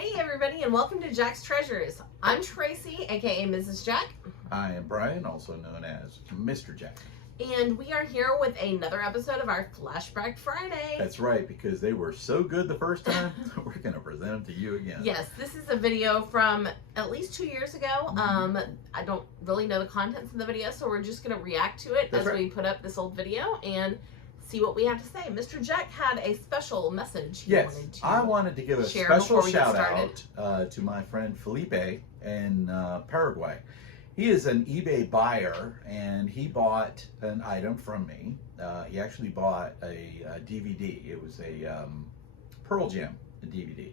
Hey everybody, and welcome to Jack's Treasures. I'm Tracy, aka Mrs. Jack. I am Brian, also known as Mr. Jack. And we are here with another episode of our Flashback Friday. That's right, because they were so good the first time, we're going to present them to you again. Yes, this is a video from at least 2 years ago. I don't really know the contents of the video, so we're just going to react to it we put up this old video and see what we have to say. Mr. Jack had a special message he wanted to I wanted to give a special shout out to my friend Felipe in Paraguay. He is an eBay buyer, and he bought an item from me. He actually bought a DVD. It was a Pearl Jam DVD.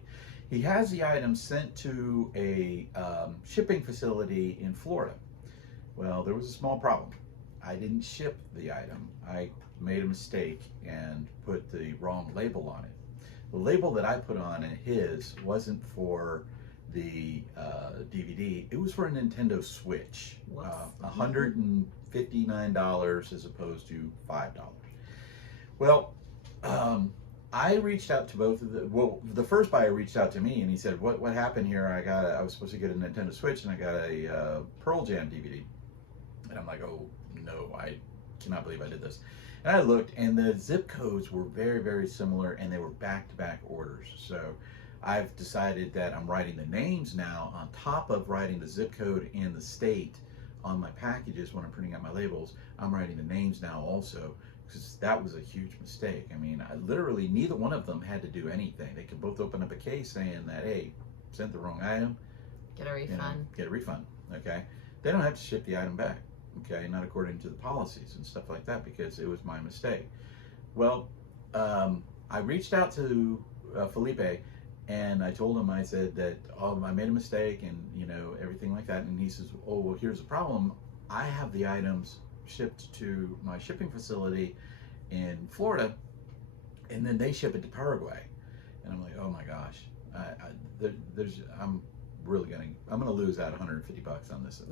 He has the item sent to a shipping facility in Florida. Well, there was a small problem. I didn't ship the item. I made a mistake and put the wrong label on it. The label that I put on his wasn't for the DVD. It was for a Nintendo Switch. $159 as opposed to $5. Well, I reached out to both of the first buyer reached out to me and he said, what happened here? I was supposed to get a Nintendo Switch and I got a Pearl Jam DVD. And I'm like, oh no, I cannot believe I did this. And I looked, and the zip codes were very, very similar, and they were back-to-back orders. So I've decided that I'm writing the names now on top of writing the zip code and the state on my packages when I'm printing out my labels. I'm writing the names now also, because that was a huge mistake. I mean, literally neither one of them had to do anything. They could both open up a case saying that, hey, sent the wrong item. Get a refund. Get a refund, okay? They don't have to ship the item back. Okay, not according to the policies and stuff like that, because it was my mistake. Well, I reached out to Felipe, and I told him, I said that, oh, I made a mistake, and everything like that. And he says, oh, well, here's the problem. I have the items shipped to my shipping facility in Florida, and then they ship it to Paraguay. And I'm like, oh my gosh, I'm gonna lose out $150 on this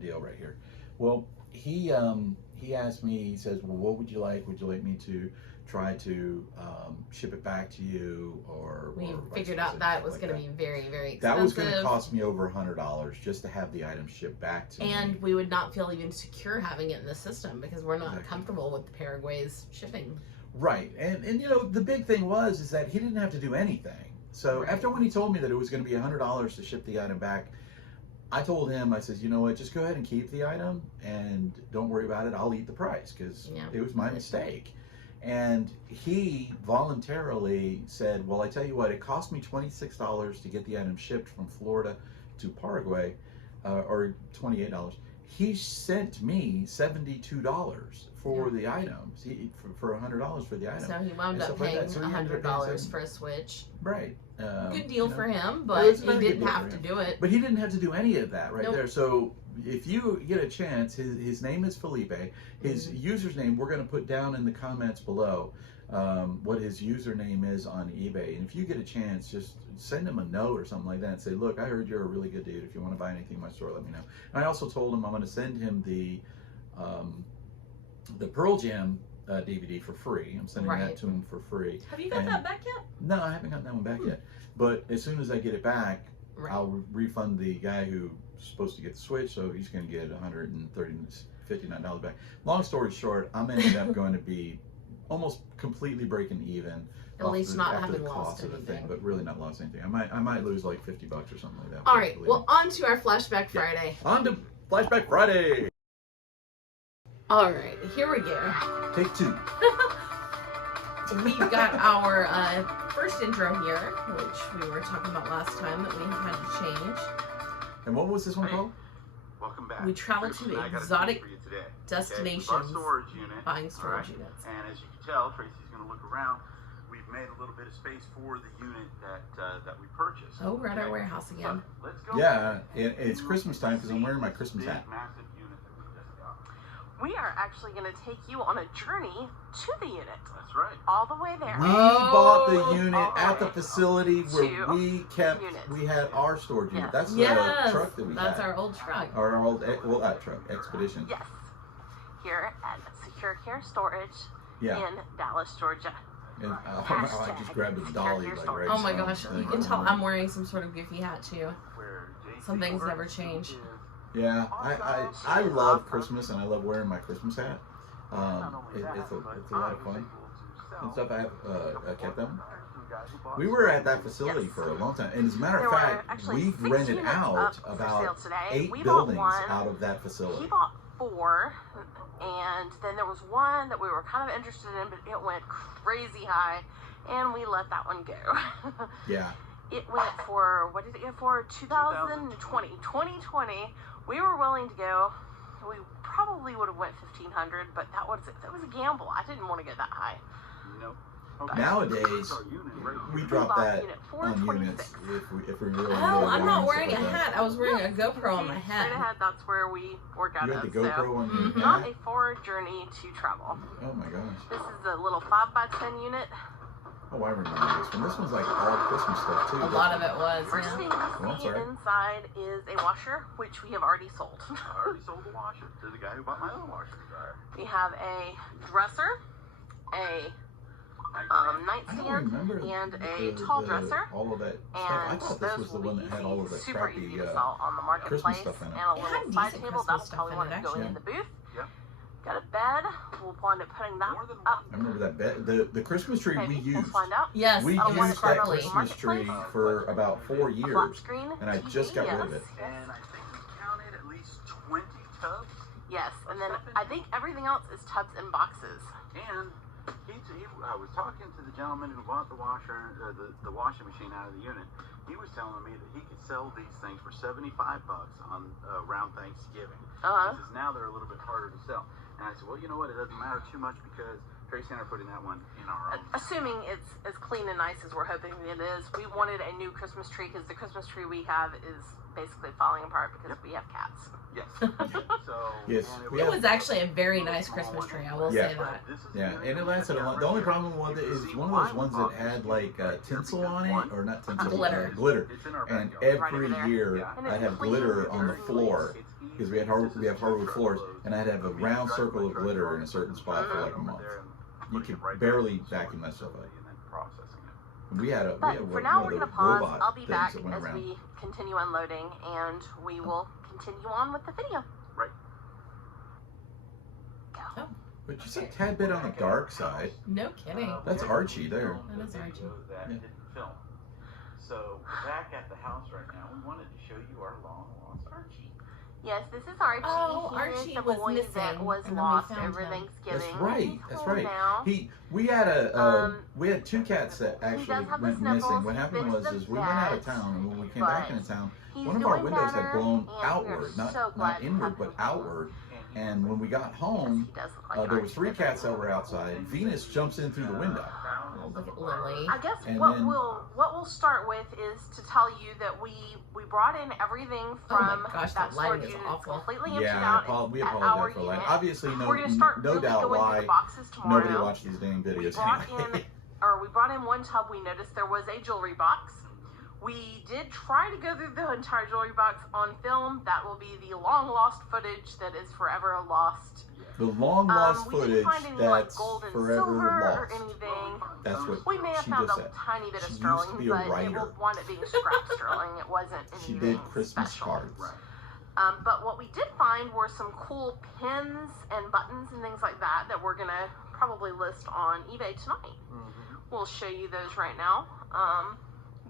deal right here. Well, he asked me, he says, well, what would you like? Would you like me to try to ship it back to you, or we figured out that was going to be very, very expensive. That was going to cost me over $100 just to have the item shipped back to me. And we would not feel even secure having it in the system because we're not comfortable with the Paraguay's shipping. Right, and the big thing is that he didn't have to do anything. So after when he told me that it was going to be $100 to ship the item back, I told him, I says, you know what, just go ahead and keep the item and don't worry about it. I'll eat the price because it was my mistake. And he voluntarily said, well, I tell you what, it cost me $26 to get the item shipped from Florida to Paraguay, or $28. He sent me $72 for the items, for $100 for the item. So he wound up paying $100 for a Switch. Right. Good deal for him, but he didn't have to do it. But he didn't have to do any of that there. So if you get a chance, his name is Felipe. His username, we're going to put down in the comments below what his username is on eBay. And if you get a chance, just send him a note or something like that and say, look, I heard you're a really good dude. If you want to buy anything in my store, let me know. And I also told him I'm going to send him the Pearl Jam DVD for free. I'm sending that to him for free. Have you got that back yet? No, I haven't gotten that one back yet. But as soon as I get it back, I'll refund the guy who's supposed to get the Switch, so he's going to get $159 back. Long story short, I'm ending up going to be almost completely breaking even. At least not having lost anything. Thing, but really not lost anything. I might lose like $50 or something like that. All right, well, on to our Flashback Friday. On to Flashback Friday. All right, here we go. Take two. We've got our first intro here, which we were talking about last time that we had to change. And what was this one called? Welcome back. We traveled to exotic destinations, buying storage units. And as you can tell, Tracy's going to look around. We've made a little bit of space for the unit that we purchased. Oh, we're at our warehouse again. Let's go. Yeah, it's Christmas time because I'm wearing my Christmas hat. Massive unit that we just got. We are actually going to take you on a journey to the unit. That's right. All the way there. We bought the unit at the facility where we had our storage unit. That's the truck that we had. That's our old truck. Our old, truck, Expedition. Yes. Here at Secure Care Storage in Dallas, Georgia. And I just grabbed a dolly like right. Oh my gosh, you can tell I'm wearing some sort of goofy hat too. Some things never change. Yeah, I love Christmas and I love wearing my Christmas hat. It's a lot of fun and stuff. I kept them. We were at that facility for a long time, and as a matter of fact, we've rented out about 8 buildings out of that facility. He bought 4, and then there was one that we were kind of interested in, but it went crazy high, and we let that one go. Yeah. It went for, what did it go for? 2020. We were willing to go. We probably would have went 1,500, but that was a gamble. I didn't want to go that high. Nope. Nowadays, we drop that on units if we really. Oh, I'm not wearing a hat. I was wearing a GoPro on my head. Straight ahead, that's where we work out You had of. the GoPro on your Not hat? a far journey to travel. Oh my gosh. This is a little 5x10 unit. Oh, I remember this one. This one's like all Christmas stuff too. A lot of it was. First Yeah. thing Oh, you see sorry. inside is a washer, which we have already sold. I already sold the washer to the guy who bought my own washer and dryer. We have a dresser, a I don't nightstand, remember and a tall dresser. all of that stuff. I And thought this those was the will one be that had all of easy, that super crappy easy to sell on the marketplace, Christmas stuff in it. and a It little had side decent table. Christmas That'll stuff probably in want it, to go actually. in the booth. Yep. Got a bed. We'll wind up putting that More than up. I remember that bed. The Christmas tree we Maybe. We'll used. find out. Yes, We it was used that sparkly. Christmas tree for about 4 A flat years, screen and I TV, just got rid of yes, it. yes. And I think we counted at least 20 tubs. Yes, and then I think everything else is tubs and boxes. And I was talking to the gentleman who bought the washer, the washing machine out of the unit. He was telling me that he could sell these things for $75 on around Thanksgiving. Uh-huh. He says now they're a little bit harder to sell. And I said, well, you know what? It doesn't matter too much because Tracy and I are putting that one in our own. Assuming it's as clean and nice as we're hoping it is, we wanted a new Christmas tree because the Christmas tree we have is basically falling apart because we have cats. Yes. So Yes, and we It have- was actually a very nice Christmas tree, I will Yeah. say that. Yeah, and it lasted a long. The only problem with it is one of those ones that had like tinsel on it, or not tinsel, Glitter. glitter. It's in our And backyard. Right every over there. year Yeah. And I'd it's have clean, glitter on the very floor It's easy. because we have hardwood floors, and I'd have a round circle of glitter in a certain spot for like a month. You could barely vacuum that stuff up. And then processing it. We had But for one now, of we're the going to pause. robot I'll be things back that went as around. we continue unloading, and we will continue on with the video. Right. Go. But just a tad bit on the dark side. No kidding. That's Archie there. That is Archie. That Yeah. didn't film. So we're back at the house right now. We wanted to show you our long lost Archie. Yes, this is Archie. Oh, He Archie is the was boy missing, that was and then we lost found over him. Thanksgiving. That's right. He's That's home right. Now. We had 2 cats that He actually does have the went sniffles. missing. What He's happened been to was the is we went out of vet, town, and when we came back into town, He's one of our doing windows had better, blown and we are outward, so not glad to inward, have but him outward. And when we got home, He does look like there was Archie. 3 cats that were outside. Venus jumps in through the window. Oh, look at Lily. I guess And what then- we'll start with is to tell you that we brought in everything from gosh, that that lighting storage is unit. awful. Completely emptied Yeah, out we at our apologize for that. unit. Obviously, We're gonna start no really doubt going through why the boxes tomorrow. nobody watched these damn We videos brought anyway. we brought in one tub. We noticed there was a jewelry box. We did try to go through the entire jewelry box on film. That will be the long lost footage that is forever lost. The long lost we didn't footage find any like that's gold and forever silver or lost. anything. That's what We may have she found just a said. tiny bit of She used sterling, to be a but it writer. will wind up being scrap sterling. It wasn't She anything did Christmas special. cards. But what we did find were some cool pins and buttons and things like that that we're gonna probably list on eBay tonight. We'll show you those right now.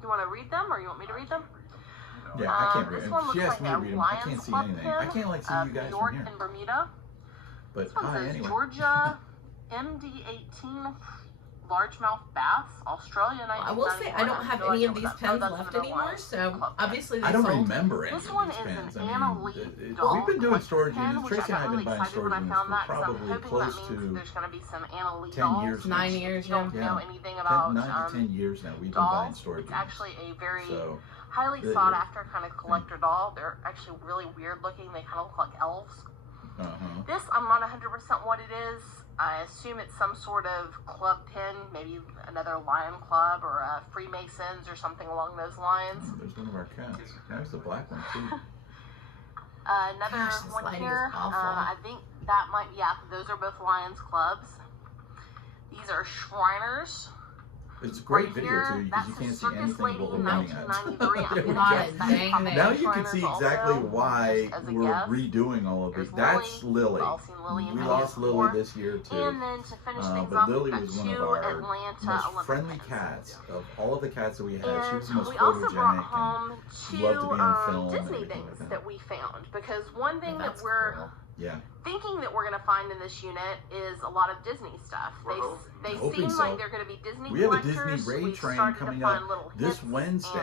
You want to read them, or you want me to read them? Yeah, I can't read This them. one She looks asked me like to a read them. I can't Lions see Club anything. pin I can't like see of you guys New York from here. and Bermuda. But This one hi, says anyway. Georgia MD18 largemouth bass, Australia 1991. I will say I don't have feel any like of these that's pens another left one. anymore, so Club obviously they I don't sold. remember any This of one these is pens. an I Anna mean, Lee doll we've been doing storage pen, units. which Tracy and I have got been really buying excited storage when I units found for that, 'cause I'm probably hoping close that means to there's going to be some Anna Lee 10 dolls. years. 9 years, You don't yeah. know anything about 9 to 10 years now. We've been dolls. buying storage It's units. actually a very So, highly Yeah, sought yeah. after kind of collector doll. They're actually really weird looking. They kind of look like elves. This, I'm not 100% what it is. I assume it's some sort of club pin, maybe another Lion Club or Freemasons or something along those lines. There's one of our cats. There's the black one too. Another Gosh, this one lighting here. is awful. I think that might, yeah, those are both Lions Clubs. These are Shriners. It's a great Right video here, too, because you that's can't a see Circus anything Lady what we're in running at. 1993. There we God go. dang it. Now you can see Shriners exactly also, why just as a we're guess. redoing all of There's it. That's Lily. We've all seen Lily in We videos lost Lily before. this year too. And then to finish things But off, Lily we've got was one two of our Atlanta most Olympic friendly kids. cats of all of the cats that we had. She was the And most we also brought photogenic home and loved to be on film and Disney everything things like that we found. Because one thing that That's we're cool. Yeah. thinking that we're going to find in this unit is a lot of Disney stuff. They Hoping seem so. like they're going to be Disney We have a collectors. Disney raid We've train started coming to find up little this hints Wednesday.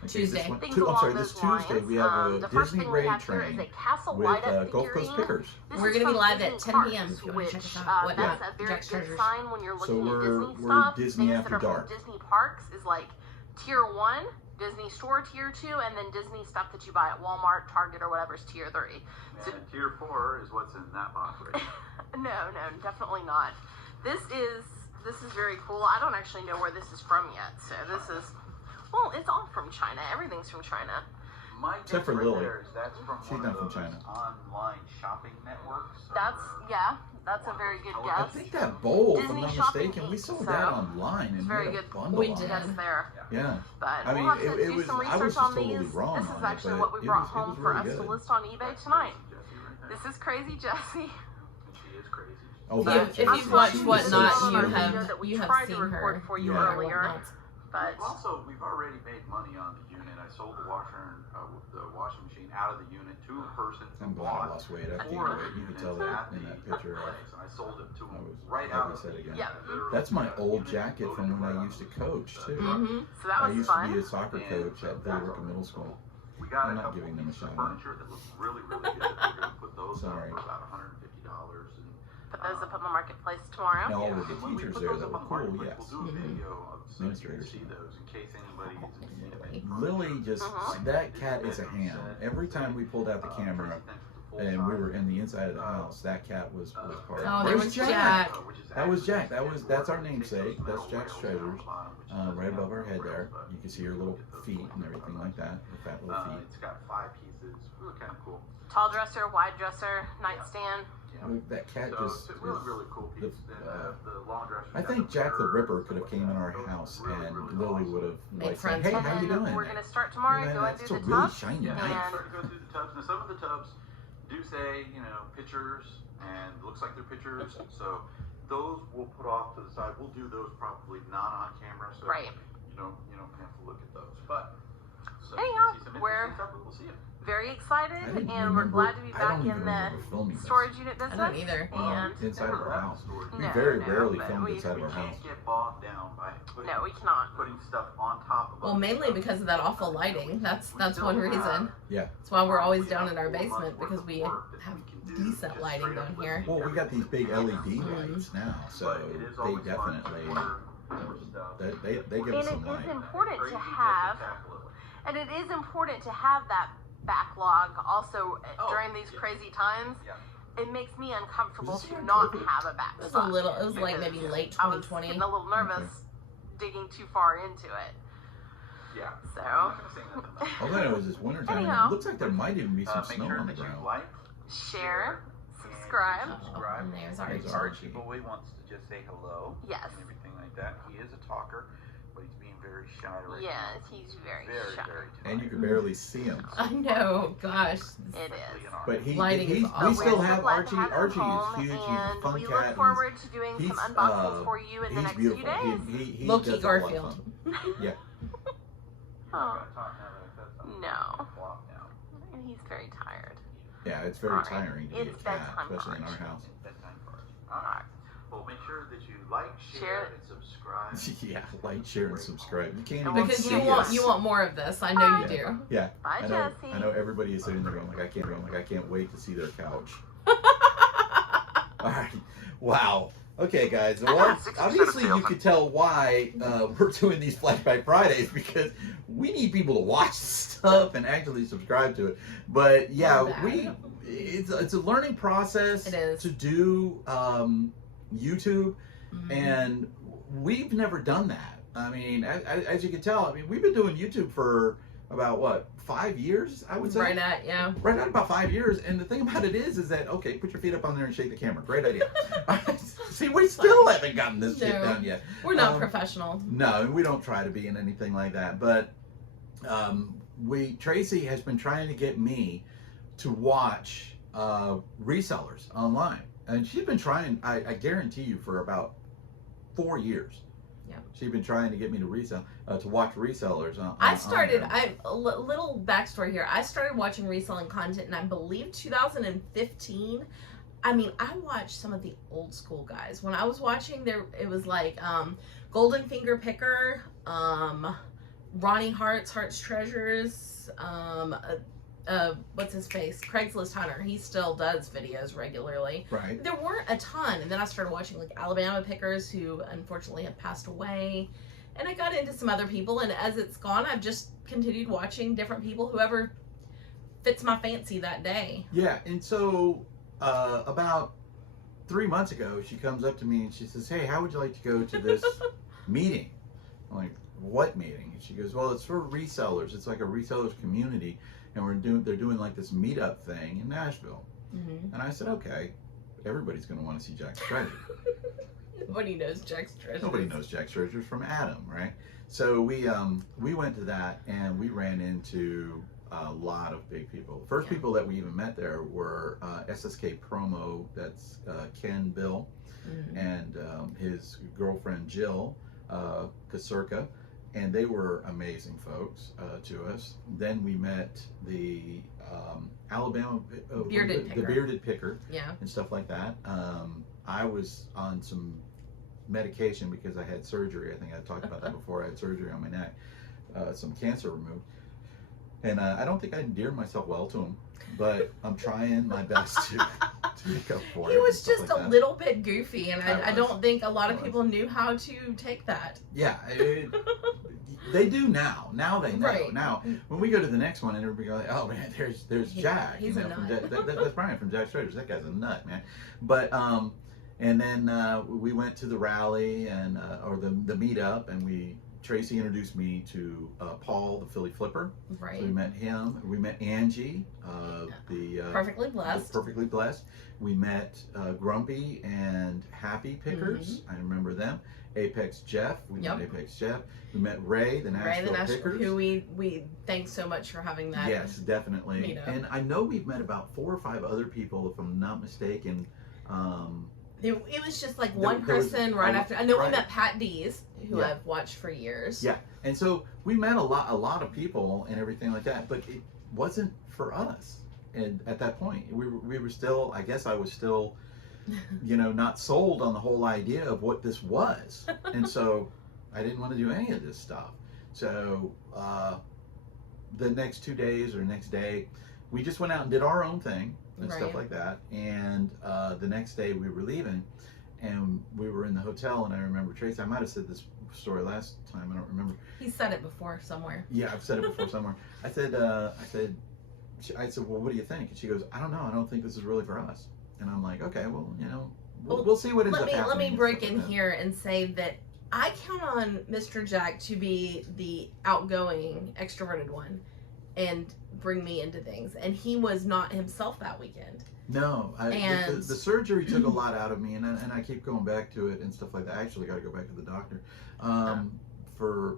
and Tuesday. things I'm along sorry, this those Tuesday lines. we have a The first Disney thing we raid have here is train a Castle with Light-Up Gulf Coast figurine. Pickers. This We're is going to be from live at Disney 10 p.m. Parks, if you want to check which, us out. What that's not? a very Jack's good Treasures. sign when you're So looking at Disney we're stuff. Disney Things after that are dark. from Disney Parks is like Tier 1, Disney Store Tier 2, and then Disney stuff that you buy at Walmart, Target, or whatever is Tier 3. So, And Tier 4 is what's in that box right now. no, definitely not. This is very cool. I don't actually know where this is from yet. So this is, well, it's all from China. Everything's from China. My Except for guess Lily. there is that's from She's one not of from those China. online shopping networks. That's a very good I guess. think that bowl, if I'm Disney not Shopping mistaken, we Inc. sold So, that online and it's we very had a good. bundle We on did. it. That's there. Yeah. But I mean, we'll have to it do was, some I was research just on totally these. wrong This is on actually it, what but we it brought was home really for us good. to list on eBay tonight. Jessie right there. This is Crazy Jessie. And she is crazy. Oh, If that you've I'm watched sorry, Whatnot, this is you another have video that we you have tried to seen record her. for you Yeah. earlier. But We've already made money on the unit. I sold the washer and the washing machine out of the unit to a person who I'm glad I bought lost weight. I gained 4 weight. You can tell that in that picture. place. I sold it to I him was right like out I of said again. Yeah. That's my old jacket from when I used to coach too. Mm-hmm. so that I was used fun. to be a soccer coach at Villarica Middle School. We got I'm a not couple giving them a pieces of shout out. furniture that looks really, really good. We're going to put those up Sorry. for about $150. Put those up on the marketplace tomorrow. Now all of the when we teachers put there those that up were on the cool, marketplace, yes. We'll do a video of so you can Administrators. see those in case anybody's Lily just, that cat is a ham. Every time we pulled out the camera and we were in the inside of the house, that cat was part of it. Oh, there Where's was Jack. That was Jack. That's our namesake. That's Jack's Treasures. Right above our head there. You can see her little feet and everything like that. Her fat little feet. It's got 5 pieces. Really kind of cool. Tall dresser, wide dresser, nightstand. That cat So just it's a really, is- really cool piece. The long dresser. I think Jack the Ripper could have came in our house and Lily would have Made like said, friends hey, with how you And doing? we're going to start tomorrow Man, going that's through a the really tub. shiny And knife. Start to go through the tubs. Now some of the tubs do say, pictures and looks like they're pictures. So those we'll put off to the side. We'll do those probably not on camera, so Right. you don't have to look at those. But so Anyhow, see some we're- interesting stuff, we'll see it. very excited, I didn't and we're remember- glad to be I back don't even in the remember filming this. storage unit I business. don't either. And Inside of our house. We No, very no, rarely but filmed we- inside of We our house. can't get bogged down by no, we cannot. putting stuff on top of Well, other mainly stuff. because of that awful lighting. That's one reason. Yeah. That's why we're always down in our basement, because we have decent lighting down here. Well, we got these big LED Mhm. lights now, so But it is they always fun to definitely order more stuff. they give And us it some is light. important Crazy to Jessie have, tackle it. and it is important to have that backlog also Oh, during these yeah. crazy times. Yeah. It makes me uncomfortable Was this to during not COVID? have a It was backlog. a little. It was like maybe late I was 2020. getting a little nervous digging too far into it. Yeah. So, I'm not gonna say nothing about it. All I know is it's wintertime, and Anyhow. it looks like there might even be some Make snow sure on the that you ground. like, share, and subscribe. Oh, and there's Archie. There's Archie Boy wants to just say hello. Yes. And everything like that. He is a talker, but he's being very shy right now. Yes, he's very shy. Very And you can tired. barely see him. I know. Gosh. It Especially is. in our- But Lighting is we awful. still We're so have glad Archie. to have him Archie home, is huge. He's a and fun we cat. look forward to doing he's, some unboxings for you in the He's next beautiful. few days. He Loki does a lot of Garfield. fun. Yeah. You're not Oh, gonna talk now that I said something. no. Block now. And he's very tired. Yeah, it's very All right. tiring to be a It's cat, bedtime for especially in our Archie. house. Bedtime for Archie. Alright. Well, make sure that you like, Share share, it. and subscribe. Yeah, like, share, and subscribe. You can't And even Because see you us. want more of this. I know you Yeah. do. Yeah, Bye, I know. Jessie. I know everybody is sitting there going like, I can't wait to see their couch. All right. Wow. Okay, guys. Well, 60% obviously of you could tell why we're doing these Flashback Fridays, because we need people to watch stuff and actually subscribe to it. But yeah, Bad. it's a learning process It is. to do YouTube, Mhm. and we've never done that. I mean, as you can tell, I mean, we've been doing YouTube for about what, 5 years, I would say. Right at about 5 years. And the thing about it is that, okay, put your feet up on there and shake the camera. Great idea. See, we still haven't gotten this shit done yet. We're not professional. No, we don't try to be in anything like that. But Tracy has been trying to get me to watch resellers online. And she's been trying, I guarantee you, for about 4 years. Yeah. She's been trying to get me to watch resellers. A little backstory here. I started watching reselling content in, I believe, 2015. I mean, I watched some of the old school guys. When I was watching, it was like Golden Finger Picker, Ronnie Hart's Treasures, what's his face? Craigslist Hunter. He still does videos regularly. Right. There weren't a ton. And then I started watching like Alabama Pickers, who unfortunately have passed away. And I got into some other people. And as it's gone, I've just continued watching different people, whoever fits my fancy that day. Yeah. And so about 3 months ago, she comes up to me and she says, "Hey, how would you like to go to this meeting?" I'm like, "What meeting?" And she goes, "Well, it's for resellers. It's like a resellers community. And they're doing like this meetup thing in Nashville." Mm-hmm. And I said, "Okay, everybody's going to want to see Jack's treasure." Nobody knows Jack's treasure. Nobody knows Jack's treasures from Adam, right? So we went to that and we ran into a lot of big people. First people that we even met there were SSK Promo. That's Ken Bill and his girlfriend Jill Kasurka. And they were amazing folks to us. Then we met the Alabama bearded picker, and stuff like that. I was on some medication because I had surgery. I think I talked about that before. I had surgery on my neck, some cancer removed, and I don't think I endeared myself well to him, but I'm trying my best to make up for it. He was just like a little bit goofy, and I don't think a lot of people knew how to take that. Yeah. They do now. Now they know. Right. Now, when we go to the next one, and everybody goes, "Oh man, there's Jack." He's a nut. That's Brian from Jack's Treasures. That guy's a nut, man. But and then we went to the rally and or the meetup, and Tracy introduced me to Paul, the Philly Flipper. Right. So we met him. We met Angie, the Perfectly Blessed. Perfectly Blessed. We met Grumpy and Happy Pickers. I remember them. Apex Jeff. We met Apex Jeff. We met Ray, the Nashville Pickers. Who we thank so much for having that. Yes, definitely. Meetup. And I know we've met about 4 or 5 other people, if I'm not mistaken. It was just like one person right after. I know we met Pat Dees, who I've watched for years. Yeah, and so we met a lot of people and everything like that, but it wasn't for us. And at that point, we were still. I guess I was still, not sold on the whole idea of what this was, and so I didn't want to do any of this stuff. So the next 2 days or next day, we just went out and did our own thing and stuff like that. And the next day we were leaving, and we were in the hotel, and I remember Tracy. I might have said this story last time. I don't remember. He said it before somewhere. Yeah, I've said it before somewhere. I said, well, what do you think? And she goes, I don't know. I don't think this is really for us. And I'm like, okay, well, we'll see what ends up happening. Let me break in here and say that I count on Mr. Jack to be the outgoing, extroverted one and bring me into things. And he was not himself that weekend. No, the surgery took a lot out of me, and I keep going back to it and stuff like that. I actually got to go back to the doctor for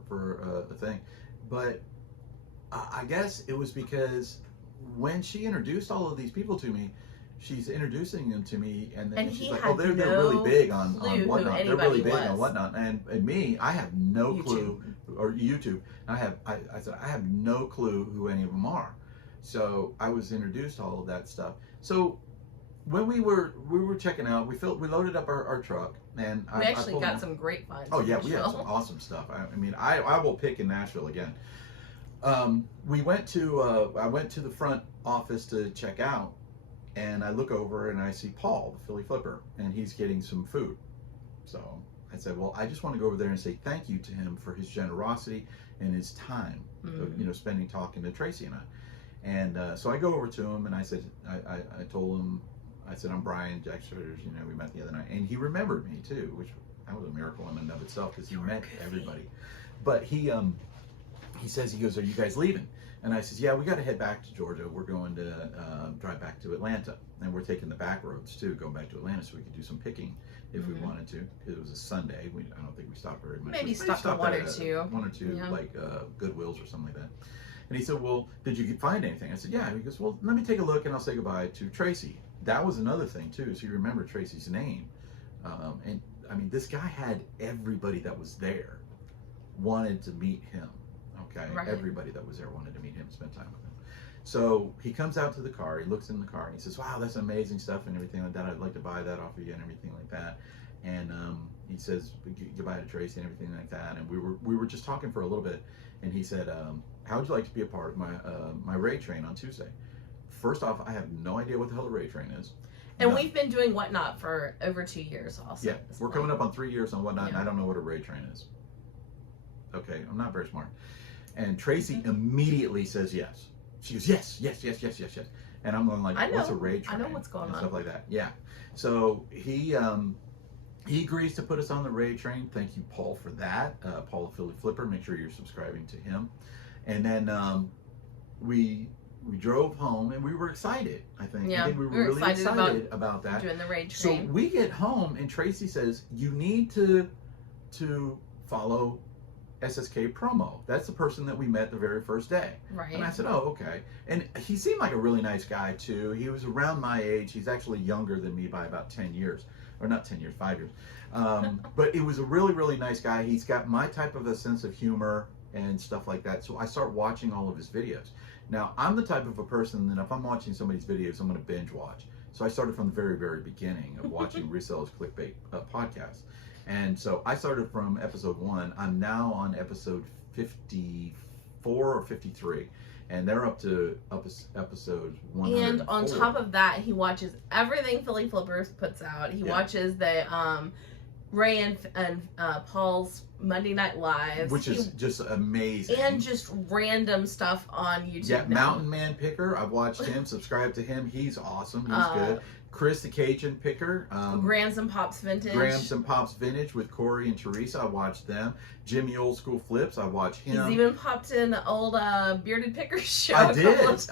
a thing. But I guess it was because when she introduced all of these people to me, she's introducing them to me, and then she's like, "Oh, they're really big on whatnot. They're really big on whatnot." And me, I have no clue, or YouTube. I said I have no clue who any of them are. So I was introduced to all of that stuff. So when we were checking out, we loaded up our truck, and we actually got some great finds. Oh yeah, we had some awesome stuff. I mean, I will pick in Nashville again. We went to I went to the front office to check out, and I look over and I see Paul, the Philly Flipper, and he's getting some food. So I said, well, I just want to go over there and say thank you to him for his generosity and his time, spending talking to Tracy and I. And so I go over to him and I said, I told him, I said, I'm Brian, Jack's Treasures, we met the other night. And he remembered me too, which that was a miracle in and of itself because he met everybody. But he he goes, are you guys leaving? And I says, yeah, we got to head back to Georgia. We're going to drive back to Atlanta. And we're taking the back roads too, going back to Atlanta so we could do some picking if we wanted to. It was a Sunday. I don't think we stopped very much. Maybe stopped at one or two. One or two, like Goodwills or something like that. And he said, well, did you find anything? I said, yeah. He goes, well, let me take a look and I'll say goodbye to Tracy. That was another thing too. So you remember Tracy's name. And I mean, this guy had everybody that was there wanted to meet him. Okay, right. Everybody that was there wanted to meet him, spend time with him. So he comes out to the car, he looks in the car, and he says, wow, that's amazing stuff and everything like that. I'd like to buy that off of you and everything like that. And he says goodbye to Tracy and everything like that. And we were just talking for a little bit, and he said, how would you like to be a part of my raid train on Tuesday? First off, I have no idea what the hell a raid train is. And we've been doing Whatnot for over 2 years also. Yeah, we're coming up on 3 years on Whatnot, and I don't know what a raid train is. Okay, I'm not very smart. And Tracy immediately says yes. She goes, yes. And I'm going like, what's a raid train? I know what's going on. Stuff like that. Yeah. So he agrees to put us on the raid train. Thank you, Paul, for that. Paul the Philly Flipper. Make sure you're subscribing to him. And then we drove home and we were excited. I think we were really excited about that. Doing the raid train. So we get home and Tracy says, you need to follow SSK Promo. That's the person that we met the very first day. Right. And I said, oh, okay. And he seemed like a really nice guy too. He was around my age. He's actually younger than me by about 10 years. Or not 10 years, 5 years. But it was a really, really nice guy. He's got my type of a sense of humor and stuff like that. So I start watching all of his videos. Now, I'm the type of a person that if I'm watching somebody's videos, I'm going to binge watch. So I started from the very, very beginning of watching Resellers Clickbait podcast. And so I started from episode 1. I'm now on episode 54 or 53. And they're up to episode 104. And on top of that, he watches everything Philly Flippers puts out. He watches the Ray and Paul's Monday Night Lives. Which is just amazing. And just random stuff on YouTube. Yeah, Mountain Man Picker. I've watched him, subscribed to him. He's awesome. He's good. Chris the Cajun Picker. Grams and Pops Vintage. Grams and Pops Vintage with Corey and Teresa. I watched them. Jimmy Old School Flips. I watched him. He's even popped in the old Bearded Picker show. I did.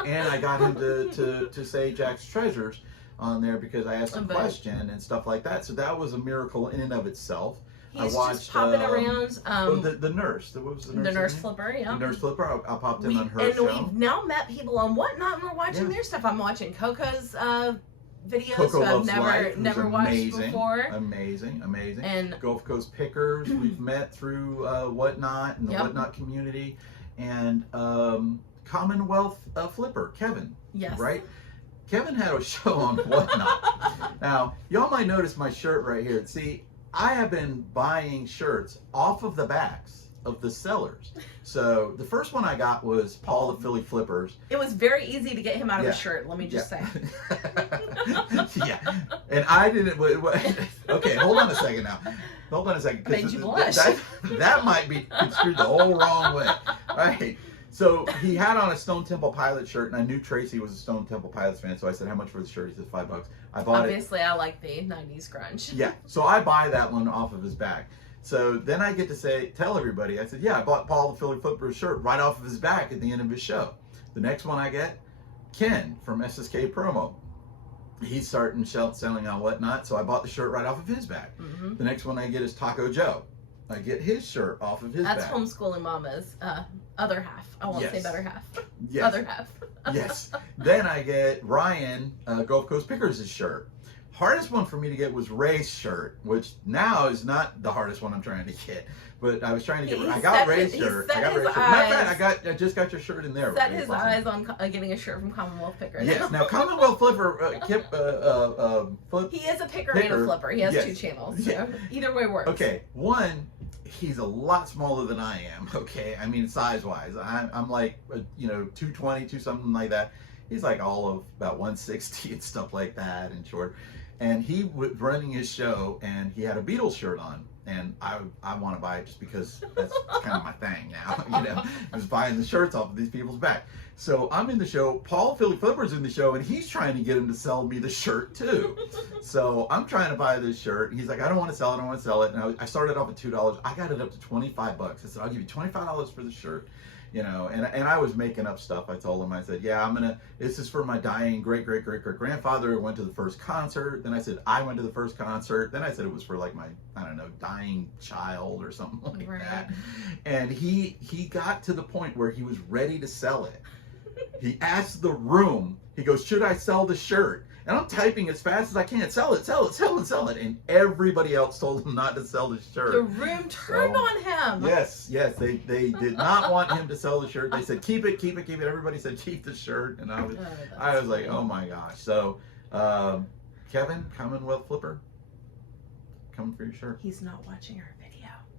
And I got him to say Jack's Treasures on there because I asked him a question and stuff like that. So that was a miracle in and of itself. He's I watched, just popping around. The nurse. What was the nurse? The Nurse Flipper, yeah. The Nurse Flipper. I popped in on her show. And we've now met people on Whatnot and we're watching their stuff. I'm watching Coco's videos Coco who I've never watched before. Amazing. And Gulf Coast Pickers we've met through Whatnot and the Whatnot community. And Commonwealth Flipper, Kevin. Yes. Right? Kevin had a show on Whatnot. Now, y'all might notice my shirt right here. See, I have been buying shirts off of the backs of the sellers. So the first one I got was Paul the Philly Flippers. It was very easy to get him out of a shirt, let me just say. Yeah. And I didn't... Okay, hold on a second now. Hold on a second. Made you blush. That might be construed the whole wrong way. All right. So he had on a Stone Temple Pilots shirt, and I knew Tracy was a Stone Temple Pilots fan, so I said, how much for the shirt? He said, $5. I bought Obviously, I like the 90s grunge. Yeah, so I buy that one off of his back. So then I get to tell everybody, I said, yeah, I bought Paul the Philly Flipper's shirt right off of his back at the end of his show. The next one I get, Ken from SSK Promo. He's starting selling on Whatnot, so I bought the shirt right off of his back. Mm-hmm. The next one I get is Taco Joe. I get his shirt off of his back. That's homeschooling mama's other half. I won't say better half. Yes. Other half. Yes. Then I get Ryan, Gulf Coast Pickers' shirt. Hardest one for me to get was Ray's shirt, which now is not the hardest one I'm trying to get. But I was trying to get. I got Ray's shirt. Matter of fact, I just got your shirt in there. Set his eyes on getting a shirt from Commonwealth Picker. Yes. Now Commonwealth Flipper, Flip. He is a picker and a flipper. He has 2 channels. So either way works. Okay. One, he's a lot smaller than I am. Okay. I mean, size wise, I'm like 220, something like that. He's like all of about 160 and stuff like that, and short. And he was running his show, and he had a Beatles shirt on. And I want to buy it just because that's kind of my thing now. I was buying the shirts off of these people's back. So I'm in the show. Paul Philly Flipper's in the show, and he's trying to get him to sell me the shirt too. So I'm trying to buy this shirt. He's like, I don't want to sell it. I don't want to sell it. And I started off at $2. I got it up to $25. I said, I'll give you $25 for the shirt. You know, and I was making up stuff. I told him, I said, yeah, this is for my dying great-great-great-great-grandfather who went to the first concert. Then I said, I went to the first concert. Then I said it was for like my, I don't know, dying child or something like that. And he got to the point where he was ready to sell it. He asked the room, he goes, should I sell the shirt? And I'm typing as fast as I can, sell it, sell it, sell it, sell it. And everybody else told him not to sell the shirt. The room turned on him. Yes, they did not want him to sell the shirt. They said, keep it. Everybody said, keep the shirt. And I was like, oh my gosh. So, Kevin, Commonwealth Flipper, coming for your shirt. He's not watching our video.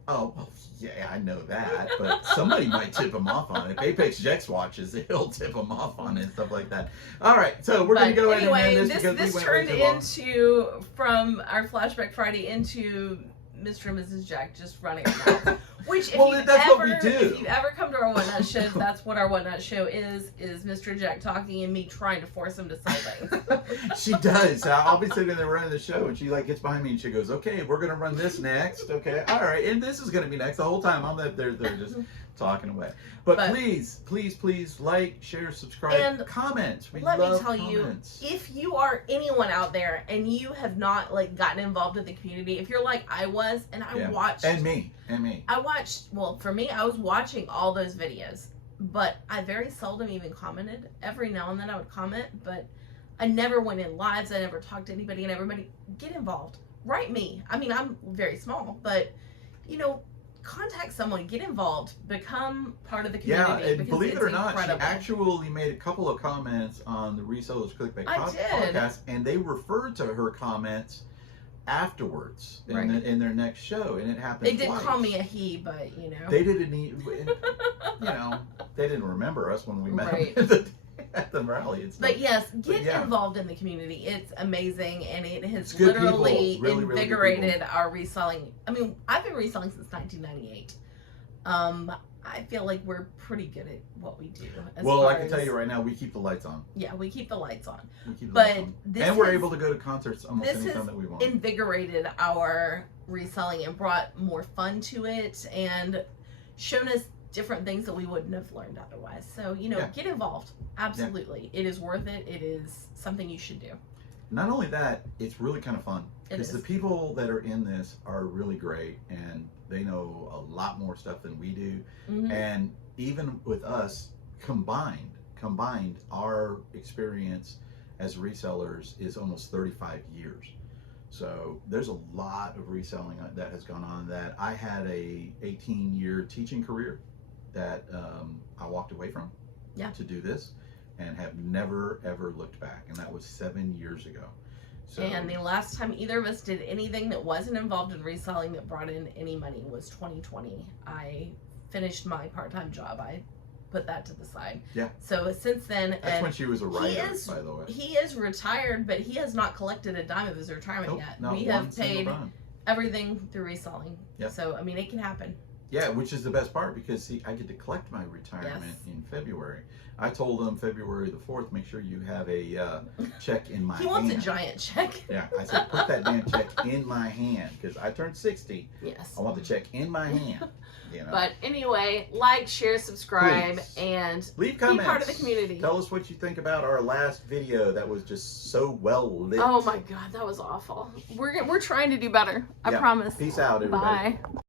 Oh, well, yeah, I know that, but somebody might tip him off on it. If Apex Jex watches, he'll tip him off on it and stuff like that. All right, so we're going to go ahead and end this because this turned into, from our Flashback Friday, into Mr. and Mrs. Jack just running around. Which, if you've ever come to our One Nut show, that's what our One Nut show is Mr. Jack talking and me trying to force him to sell things. She does. I'll be sitting there running the show, and she like gets behind me and she goes, okay, we're going to run this next. Okay, all right, and this is going to be next. The whole time I'm there just talking away. But please like, share, subscribe, and comment. Let me tell you, if you are anyone out there and you have not like gotten involved in the community, if you're like I was, and I watched, and me, I watched. Well, for me, I was watching all those videos, but I very seldom even commented. Every now and then I would comment, but I never went in lives. I never talked to anybody, and everybody get involved. Write me. I mean, I'm very small, but you know. Contact someone, get involved, become part of the community. Yeah, and believe it or not, she actually made a couple of comments on the Resellers Clickbait podcast, and they referred to her comments afterwards in their next show, and it happened. They did call me a he, but you know they didn't. They didn't remember us when we met them at the rally and stuff. But yes, get involved in the community. It's amazing, and it has literally invigorated our reselling. I mean, I've been reselling since 1998. I feel like we're pretty good at what we do. Well, I can tell you right now, we keep the lights on. Yeah, we keep the lights on. We're able to go to concerts almost anytime that we want. This has invigorated our reselling and brought more fun to it and shown us different things that we wouldn't have learned otherwise. So, get involved. Absolutely. Yeah. It is worth it. It is something you should do. Not only that, it's really kind of fun. Because the people that are in this are really great, and they know a lot more stuff than we do. Mm-hmm. And even with us, combined, our experience as resellers is almost 35 years. So there's a lot of reselling that has gone on. That I had a 18-year teaching career that I walked away from to do this, and have never ever looked back. And that was 7 years ago. So, and the last time either of us did anything that wasn't involved in reselling that brought in any money was 2020. I finished my part-time job. I put that to the side. Yeah. So since then, that's when she was a writer, by the way. He is retired, but he has not collected a dime of his retirement yet. We have paid everything through reselling. Yep. So I mean, it can happen. Yeah, which is the best part, because see, I get to collect my retirement in February. I told him February the 4th, make sure you have a check in my hand. He wants a giant check. Yeah, I said, put that damn check in my hand, because I turned 60. Yes. I want the check in my hand. But anyway, like, share, subscribe, and leave comments. Be part of the community. Tell us what you think about our last video that was just so well lit. Oh my God, that was awful. We're trying to do better. I promise. Peace out, everybody. Bye.